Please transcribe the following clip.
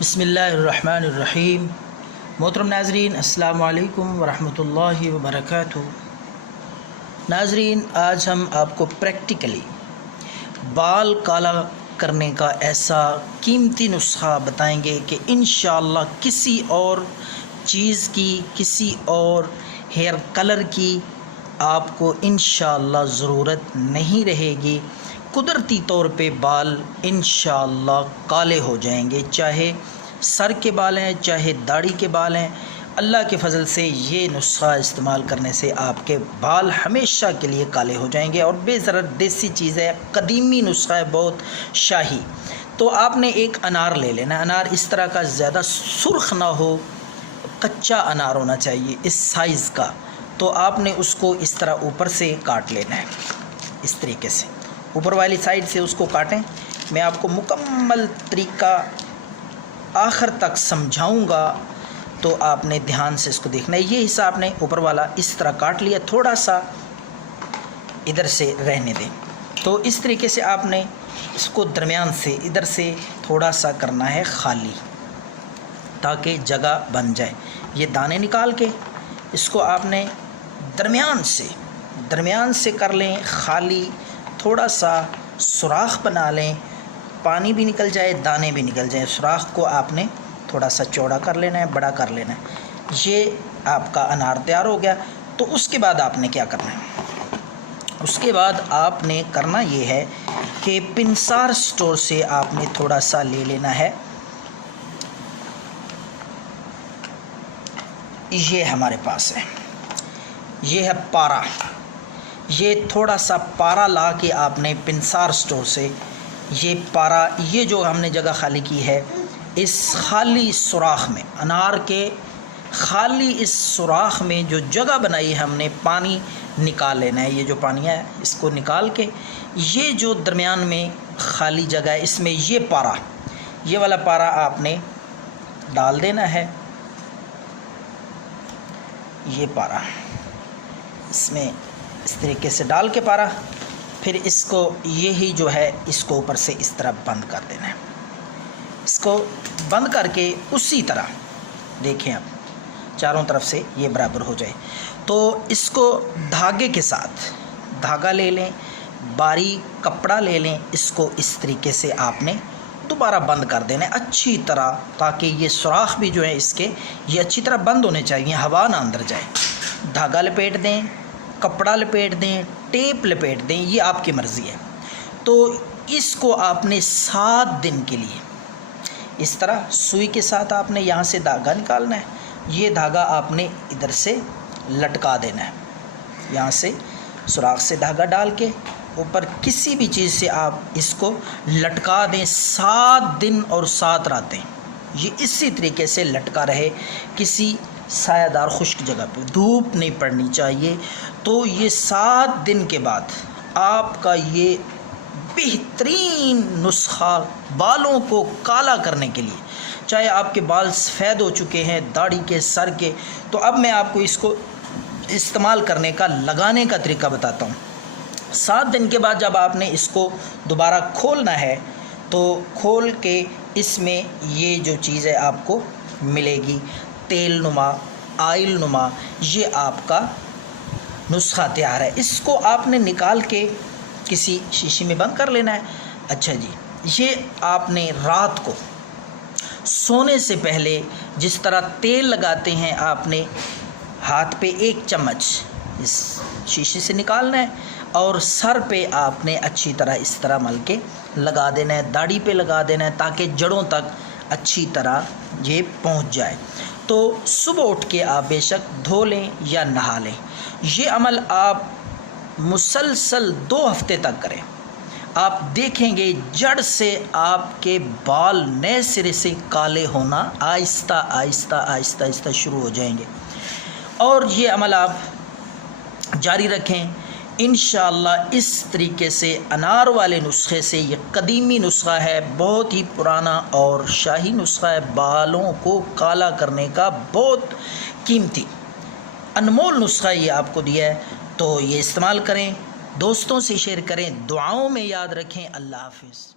بسم اللہ الرحمن الرحیم۔ محترم ناظرین، السلام علیکم ورحمۃ اللہ وبرکاتہ۔ ناظرین، آج ہم آپ کو پریکٹیکلی بال کالا کرنے کا ایسا قیمتی نسخہ بتائیں گے کہ انشاءاللہ کسی اور چیز کی، کسی اور ہیئر کلر کی آپ کو انشاءاللہ ضرورت نہیں رہے گی۔ قدرتی طور پہ بال انشاءاللہ کالے ہو جائیں گے، چاہے سر کے بال ہیں، چاہے داڑھی کے بال ہیں۔ اللہ کے فضل سے یہ نسخہ استعمال کرنے سے آپ کے بال ہمیشہ کے لیے کالے ہو جائیں گے، اور بے ضرر دیسی چیز ہے، قدیمی نسخہ ہے، بہت شاہی۔ تو آپ نے ایک انار لے لینا، انار اس طرح کا زیادہ سرخ نہ ہو، کچا انار ہونا چاہیے اس سائز کا۔ تو آپ نے اس کو اس طرح اوپر سے کاٹ لینا ہے، اس طریقے سے اوپر والی سائڈ سے اس کو کاٹیں۔ میں آپ کو مکمل طریقہ آخر تک سمجھاؤں گا، تو آپ نے دھیان سے اس کو دیکھنا ہے۔ یہ حصہ آپ نے اوپر والا اس طرح کاٹ لیا، تھوڑا سا ادھر سے رہنے دیں۔ تو اس طریقے سے آپ نے اس کو درمیان سے ادھر سے تھوڑا سا کرنا ہے خالی، تاکہ جگہ بن جائے۔ یہ دانے نکال کے اس کو آپ نے درمیان سے کر لیں خالی، تھوڑا سا سوراخ بنا لیں، پانی بھی نکل جائے، دانے بھی نکل جائیں۔ سوراخ کو آپ نے تھوڑا سا چوڑا کر لینا ہے، بڑا کر لینا ہے۔ یہ آپ کا انار تیار ہو گیا۔ تو اس کے بعد آپ نے کیا کرنا ہے؟ اس کے بعد آپ نے کرنا یہ ہے کہ پنسار سٹور سے آپ نے تھوڑا سا لے لینا ہے۔ یہ ہمارے پاس ہے، یہ ہے پارا۔ یہ تھوڑا سا پارا لا کے آپ نے پنسار سٹور سے، یہ پارا، یہ جو ہم نے جگہ خالی کی ہے، اس خالی سوراخ میں، انار کے خالی اس سوراخ میں جو جگہ بنائی ہے ہم نے، پانی نکال لینا ہے۔ یہ جو پانی ہے اس کو نکال کے، یہ جو درمیان میں خالی جگہ ہے اس میں یہ پارا، یہ والا پارا آپ نے ڈال دینا ہے۔ یہ پارا اس میں اس طریقے سے ڈال کے پارا، پھر اس کو یہی جو ہے اس کو اوپر سے اس طرح بند کر دینا ہے۔ اس کو بند کر کے اسی طرح دیکھیں، اب چاروں طرف سے یہ برابر ہو جائے تو اس کو دھاگے کے ساتھ، دھاگا لے لیں، باریک کپڑا لے لیں، اس کو اس طریقے سے آپ نے دوبارہ بند کر دینا ہے اچھی طرح، تاکہ یہ سوراخ بھی جو ہے اس کے، یہ اچھی طرح بند ہونے چاہیے، ہوا نہ اندر جائے۔ دھاگا لپیٹ دیں، کپڑا لپیٹ دیں، ٹیپ لپیٹ دیں، یہ آپ کی مرضی ہے۔ تو اس کو آپ نے 7 دن کے لیے اس طرح سوئی کے ساتھ آپ نے یہاں سے دھاگا نکالنا ہے، یہ دھاگا آپ نے ادھر سے لٹکا دینا ہے، یہاں سے سوراخ سے دھاگا ڈال کے اوپر کسی بھی چیز سے آپ اس کو لٹکا دیں 7 دن اور 7 راتیں۔ یہ اسی طریقے سے لٹکا رہے، کسی سایہ دار خشک جگہ پہ، دھوپ نہیں پڑنی چاہیے۔ تو یہ 7 دن کے بعد آپ کا یہ بہترین نسخہ بالوں کو کالا کرنے کے لیے، چاہے آپ کے بال سفید ہو چکے ہیں داڑھی کے، سر کے، تو اب میں آپ کو اس کو استعمال کرنے کا، لگانے کا طریقہ بتاتا ہوں۔ 7 دن کے بعد جب آپ نے اس کو دوبارہ کھولنا ہے، تو کھول کے اس میں یہ جو چیز ہے آپ کو ملے گی، تیل نما، آئل نما، یہ آپ کا نسخہ تیار ہے۔ اس کو آپ نے نکال کے کسی شیشے میں بند کر لینا ہے۔ اچھا جی، یہ آپ نے رات کو سونے سے پہلے جس طرح تیل لگاتے ہیں، آپ نے ہاتھ پہ 1 چمچ اس شیشے سے نکالنا ہے، اور سر پہ آپ نے اچھی طرح اس طرح مل کے لگا دینا ہے، داڑھی پہ لگا دینا ہے، تاکہ جڑوں تک اچھی طرح یہ پہنچ جائے۔ تو صبح اٹھ کے آپ بے شک دھو لیں یا نہا لیں۔ یہ عمل آپ مسلسل 2 ہفتے تک کریں، آپ دیکھیں گے جڑ سے آپ کے بال نئے سرے سے کالے ہونا آہستہ آہستہ شروع ہو جائیں گے۔ اور یہ عمل آپ جاری رکھیں انشاءاللہ۔ اس طریقے سے انار والے نسخے سے، یہ قدیمی نسخہ ہے، بہت ہی پرانا اور شاہی نسخہ ہے، بالوں کو کالا کرنے کا بہت قیمتی انمول نسخہ یہ آپ کو دیا ہے۔ تو یہ استعمال کریں، دوستوں سے شیئر کریں، دعاؤں میں یاد رکھیں۔ اللہ حافظ۔